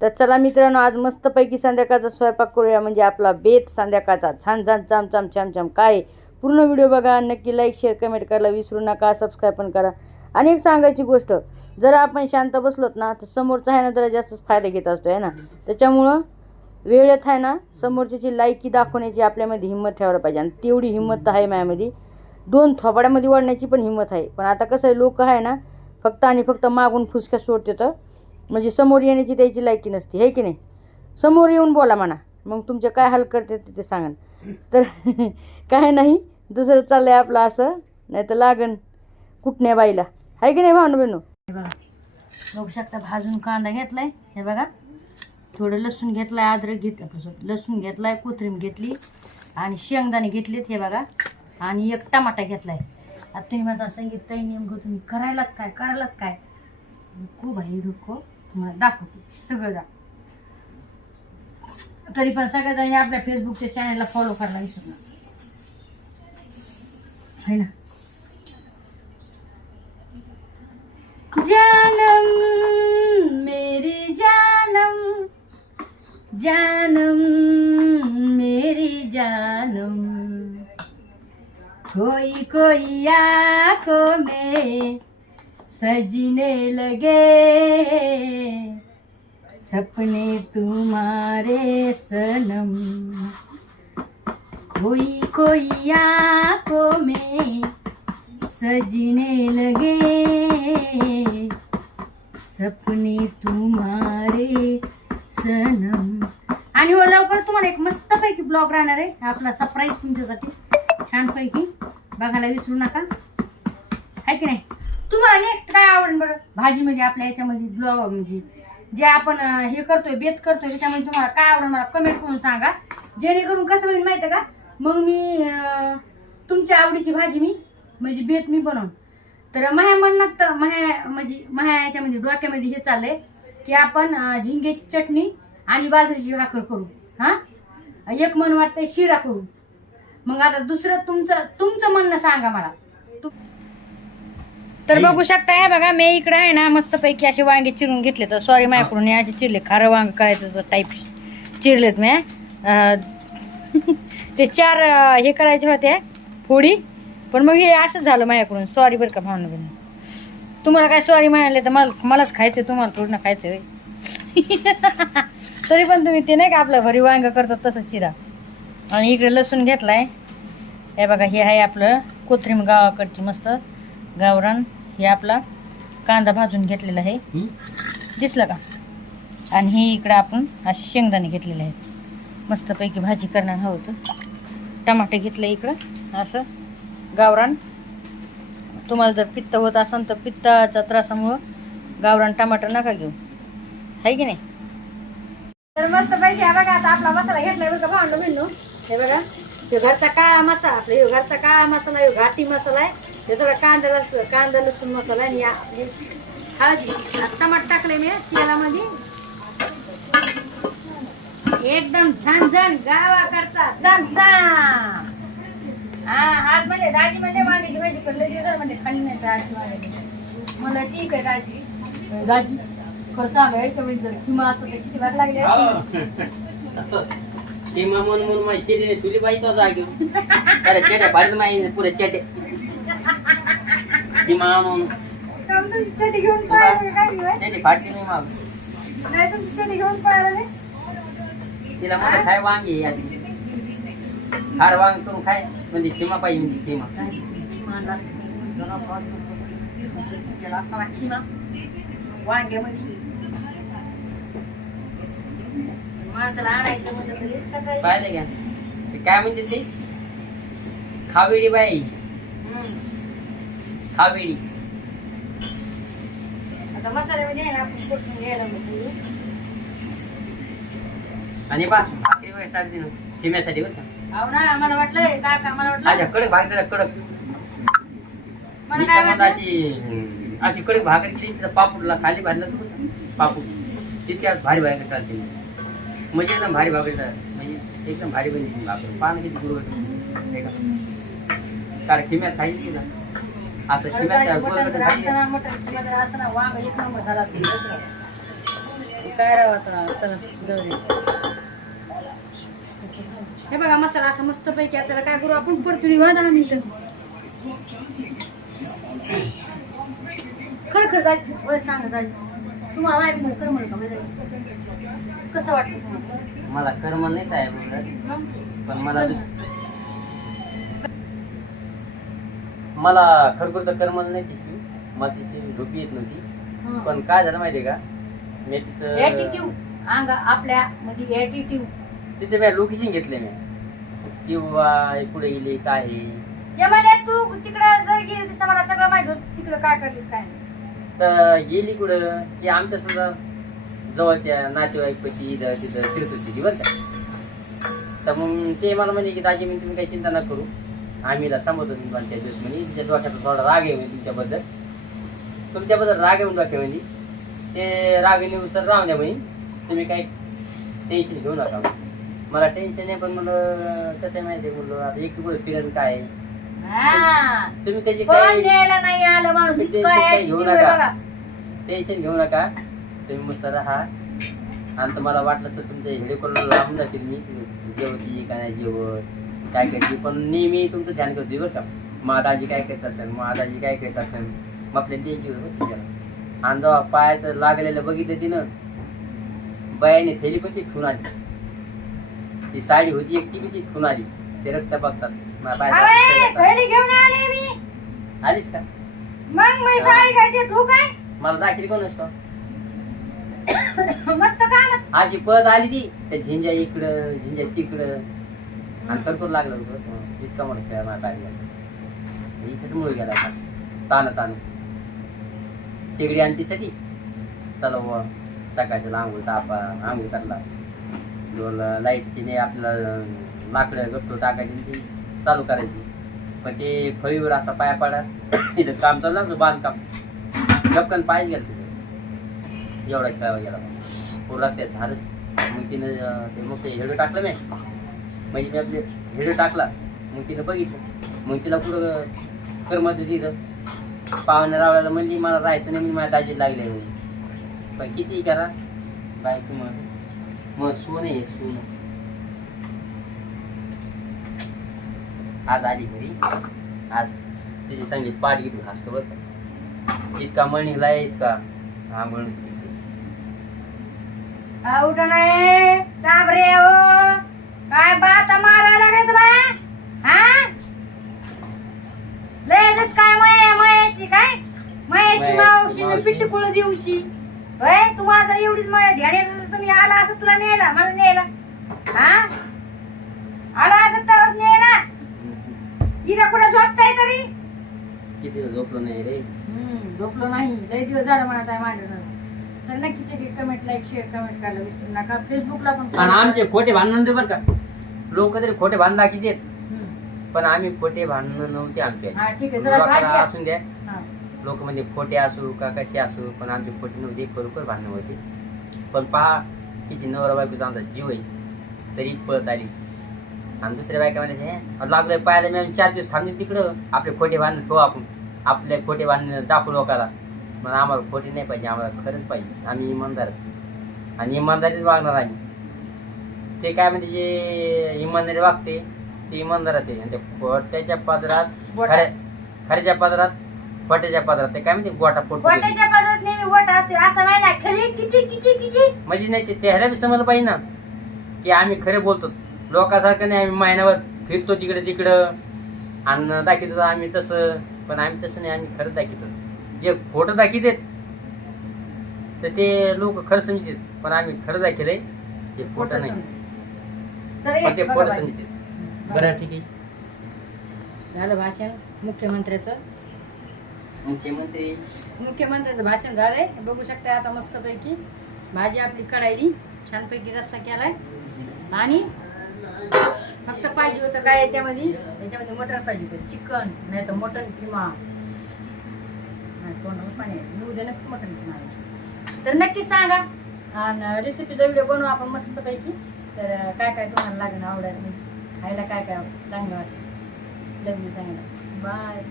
तर चला मित्रांनो, आज मस्तपैकी संध्याकाळचा स्वयंपाक करूया, म्हणजे आपला बेत संध्याकाळचा छान छान चमचम छमछम. काय पूर्ण व्हिडिओ बघा, नक्की लाईक शेअर कमेंट करायला विसरू नका, सबस्क्राईब पण करा. आणि एक सांगायची गोष्ट, जर आपण शांत बसलोत ना तर समोरचा आहे ना जरा जास्तच फायदा घेत असतो आहे ना. त्याच्यामुळं वेळेत आहे ना समोरच्याची लायकी दाखवण्याची आपल्यामध्ये हिंमत ठेवायला पाहिजे. आणि तेवढी हिंमत आहे माझ्यामध्ये. 2 थोबाड्यामध्ये वाढण्याची पण हिंमत आहे. पण आता कसं आहे, लोक आहे ना फक्त आणि फक्त मागून फुसक्या सोडतात, म्हणजे समोर येण्याची त्याची लायकी नसते, हे की नाही. समोर येऊन बोला म्हणा, मग तुमचे काय हाल करते ते सांगा. तर काय नाही, दुसरं चाललंय आपलं असं, नाही तर लागन कुठण्या बाईला, आहे की नाही भावना बहिणू. हे बघा, बघू शकता भाजून कांदा घेतलाय, हे बघा थोडं लसूण घेतलाय, अद्रक घेतलं, लसूण घेतलाय, कोथिंबीर घेतली आणि शेंगदाणे घेतलेत, हे बघा. आणि एक टमाटा घेतलाय. आता तुम्ही माझा सांगितलं नेमकं तुम्ही करायलात काय खूप आहे रुको, तुम्हाला दाखवते सगळं तरी पण सगळ्याजणी आपल्या फेसबुकच्या चॅनलला फॉलो करायला विसरू नका, है ना. जानम मेरी जानम, जानम मेरी जानम, कोई कोई आँखों में सजने लगे, सपने तुम्हारे सनम, कोई कोई आँखों में सजने लगे, सपने तुम्हारे सनम. आणि हो लवकर तुम्हाला एक मस्तपैकी ब्लॉग राहणार आहे आपला, सरप्राईज तुमच्यासाठी छानपैकी, बघायला विसरू नका, आहे की नाही. तुम्हाला नेक्स्ट काय आवडेल बरं भाजीमध्ये, आपल्या याच्यामध्ये ब्लॉग म्हणजे जे आपण हे करतोय बेत करतोय त्याच्यामध्ये तुम्हाला काय आवडेल मला कमेंट करून सांगा, जेणेकरून कसं होईल माहिती आहे का, मग मी तुमच्या आवडीची भाजी मी म्हणजे बेत मी बनवून. तर माझ्या म्हणण्यात माझ्या याच्यामध्ये डोक्यामध्ये हे चाललंय की आपण झिंग्याची चटणी आणि बाजरीची भाकर करू. हां, एक मन वाटतंय शिरा करू. मग आता दुसरं तुमचं म्हणणं सांगा मला. तर बघू शकता, हे बघा मी इकडे आहे ना मस्तपैकी असे वांगे चिरून घेतले. तर सॉरी माझ्याकडून हे असे चिरले, खारं वांग करायचं टाईप चिरलेत मी. ते 4 हे करायचे होते फोडी, पण मग हे असंच झालं माझ्याकडून, सॉरी बरं का भावना बहिणी. तुम्हाला काय सॉरी म्हणाले तर मलाच खायचं, तुम्हाला थोडं ना खायचं होय. तरी पण तुम्ही ते नाही का आपलं घरी वांग करतो तसंच चिरा. आणि इकडे लसूण घेतलाय, हे बघा हे आहे आपलं कोथिंबीर गावाकडची मस्त गावरान. हे आपला कांदा भाजून घेतलेला आहे, दिसलं का. आणि हे इकडं आपण असे शेंगदाणे घेतलेले आहेत, मस्तपैकी भाजी करणार आहोत. टमाटे घेतले इकडं असं गावरान. तुम्हाला जर पित्त होत असेल तर पित्ताच्या त्रासामुळं गावरान टमाटर नका घेऊ, आहे की नाही. तर मस्तपैकी हा बघा आता आपला मसाला घेतलाय बघा भांडू बिंडू. हे बघा हे घरचा काळा मसाला, आपला हे घरचा काळा मसाला, हे घाटी मसाला आहे. हे सगळं कांदा लसूण मसाला आणि हळदी. टमाटर टाकले मी तेलामध्ये, एकदम झणझण गावाकडचा झणझण. आज म्हणजे दाजी म्हणजे वांग्याची भाजी करले दिवस म्हणजे खाली नाही दाजी वांग्याची. मला ठीक आहे दाजी खरं सांगा याच्यामध्ये किंवा असं किती भाग लागले. सीमा म्हणून माझी तुली बाई तो जागे अरे चेटे पाडत माई पुरे चेटे सीमा म्हणून चटी घेऊन पळाले, चेटे फाटली नाही माग नाही तुमची चटी घेऊन पळाले. तिला मला खाय वांगी याची हार वांग करून खाय म्हणजे सीमा पाहिजे म्हणजे सीमा वांग्यामध्ये माणसाला आणायचं म्हणजे पाहिलं घ्या ते काय म्हणते ते खावेडी बाई, खावेडी. आता मसाल्यामध्ये आहे ना आपण कोथिंबीर घ्यायला म्हणजे आणि बा आखरी वेळ टाकते ना ठेम्यासाठी बरं का. हो ना, आम्हाला वाटलं काका, मला वाटलं अच्छा कडक भाकर कडक. मला काय वाटलं अशी कडक भाकर केली तिथं पापूडला खाली भाजलं तू पापूड तितक्यात भारी भाकर चालते, म्हणजे एकदम भारी भाकर म्हणजे एकदम भारी बनली भाकर. पान किती गुरु कारण खिम्यात खायची ना असं खिम्यात मटण वांग एक नंबर झाला. काय राव आता चला जाऊ दे. हे बघा मसाला असा मस्त पैकी आपल्याला काय करू आपण परतून घेऊ 10 मिनिटं. खरं जायचं सांगा जायचं तुम्हाला माहिती कर म्हणलं का माहिती कसं वाटतं तुम्हाला? मला करमल नाही काय बोलत, मग? पण मला खरखुर तर करमल नाही तिची, मला तिची झोपी येत नव्हती. पण काय झालं माहितीये का, मी तिचं आपल्या मध्ये ऍटिट्यूड तिचं मी लोकेशन घेतले मी किंवा पुढे गेली काय तू तिकडे जर गेली तर मला सगळं माहित होत तिकडे काय करतेस काय नाही. तर गेली कुठं की आमच्या समजा जवळच्या नातेवाईकपैकी इथं तिथं फिरत होती ती बरं का. तर मग ते मला म्हणजे की दाजी मी तुम्ही काही चिंता नका करू, आम्हीला सांगतो त्या दिवस म्हणजे तिच्या डोक्याचा थोडा राग आहे म्हणजे तुमच्याबद्दल राग येऊन डोक्या म्हणजे ते राग सर राहून द्या म्हणे, तुम्ही काही टेन्शन घेऊ नका. मला टेन्शन आहे पण मला कसं माहिती आहे म्हणलं आता एक पुढे फिरण काय तुम्ही त्याची नाही आलं माणूस घेऊ नका, टेन्शन घेऊ नका तुम्ही मस्त राहा. आणि मला वाटलं तर तुमच्या हेडे करून लांबून जातील मी जेवची का नाही जेवत काय करते, पण नेहमी तुमचं ध्यान करते बरं का. मादाजी काय करत असेल, मादाजी काय करत असेल, मग आपल्याला द्यायची होती त्याला. आणि जेव्हा पायाचं लागलेलं बघितलं तिनं बायाने थैली पण ती ठेवून आली, ती साडी होती एक ती बी ती ठेवून आली, ते रक्त बघतात घेऊन आले मी. आलीस का मग मी साडी काय ते ठू काय मला दाखली कोण असतो मस्त काम अशी पळत आली ती त्या झिंजा इकडं झिंजा तिकडं आणि करकूर लागलं होतं. इतका मोठा खेळ मला काढला इथेच मुळे गेला ताण ताण शेगडी आणतीसाठी चला बुवा सकाळच्या आंघोळ तापा आंघोळ करला दोन लाईटची नाही आपल्याला लाकडं गप्पो टाकायची ती चालू करायची. पण ते फळीवर असा पाया पाडा इथं काम चालू लागलं बांधकाम गपकन पायच गेलं तिथे एवढा खेळावा गेला पुरा ते झाडच. मग तिनं ते मग ते हेडो टाकलं मी म्हणजे मी आपले हेडो टाकला मग तिनं बघितलं मग तिला कुठं करमत होती इथं पाहुण्या रावल्याला म्हणली मला राहायचं नाही मी माझ्या दाजी लागले म्हणजे. पण किती करा बायको मग सून आहे सून आज आली घरी आज तिची संगीत पाठ घेतली हसतो बरं इतका म्हणीला इतका हा म्हणून उठ नाही चाबरे हो काय बात मारायला लागले तुला हा लगेच काय मयाची काय मयाची मावशी पिट्टी कुळ दिवशी होय तुम्हाला तर एवढीच मया ध्यान तुम्ही आला असं तुला न्यायला मला न्यायला हा आला असं तर न्यायला इथं कुठं झोपताय तरी किती झोपलो नाही रे झोपलो नाही लय दिवस झालं म्हणत आहे मांडणं. तर नक्कीच कमेंट लाईक शेअर कमेंट करायला विसरू नका. फेसबुकला पण आणि आमचे खोटे भांडण बरं का लोक तरी खोटे भांडण दाखवते पण आम्ही खोटे भांडण नव्हते आमचे असून द्या लोक म्हणजे खोटे असू का कसे असू पण आमचे खोटे नव्हते खरोखर भांडणं होते. पण पहा तिची नवरा बायकोचा आमचा जीव आहे तरी पळत आली आणि दुसऱ्या बायका म्हणायचे लागलोय पाहायला मी 4 दिवस थांबले तिकडं आपले खोटे भांडण ठेवू आपण आपले खोटे भांडण दाखवू लोकाला. पण आम्हाला खोटे नाही पाहिजे आम्हाला खरंच पाहिजे आम्ही इमानदार आणि इमानदारीच वागणार आम्ही. ते काय म्हणजे जे इमानदारी वागते ते इमानदारात आहे आणि ते खोट्याच्या पदरात खऱ्याच्या पदरात खोट्याच्या पदरात ते काय म्हणते गोटा पोट म्हणजे नाही ते ह्याला बी समजलं पाहिजे ना की आम्ही खरे बोलतो लोकांसारखं नाही. आम्ही महिन्यावर फिरतो तिकडे तिकडं आणि दाखवतो आम्ही तसं पण आम्ही तसं नाही आम्ही खरंच दाखवतो. जे खोटं दाखवतात तर ते लोक खरं समजतात पण आम्ही खरं दाखवलंय ते खोटं नाही पण ते खोटं समजतात. बरं ठीक आहे झालं भाषण मुख्यमंत्र्याचं मुख्यमंत्र्याचं भाषण झालंय. बघू शकता आता मस्तपैकी भाजी आपली कढायली छानपैकी रस्सा केलाय आणि फक्त पाहिजे होतं काय याच्यामध्ये मटण पाहिजे होतं चिकन नाही तर मटण किंवा उद्या नक्की मटण किंवा तर नक्की सांगा आणि रेसिपीचा व्हिडिओ बनवू आपण मस्तपैकी. तर काय काय तुम्हाला लागेल आवडायला खायला काय काय चांगलं वाटतं लग्न सांगायला. बाय.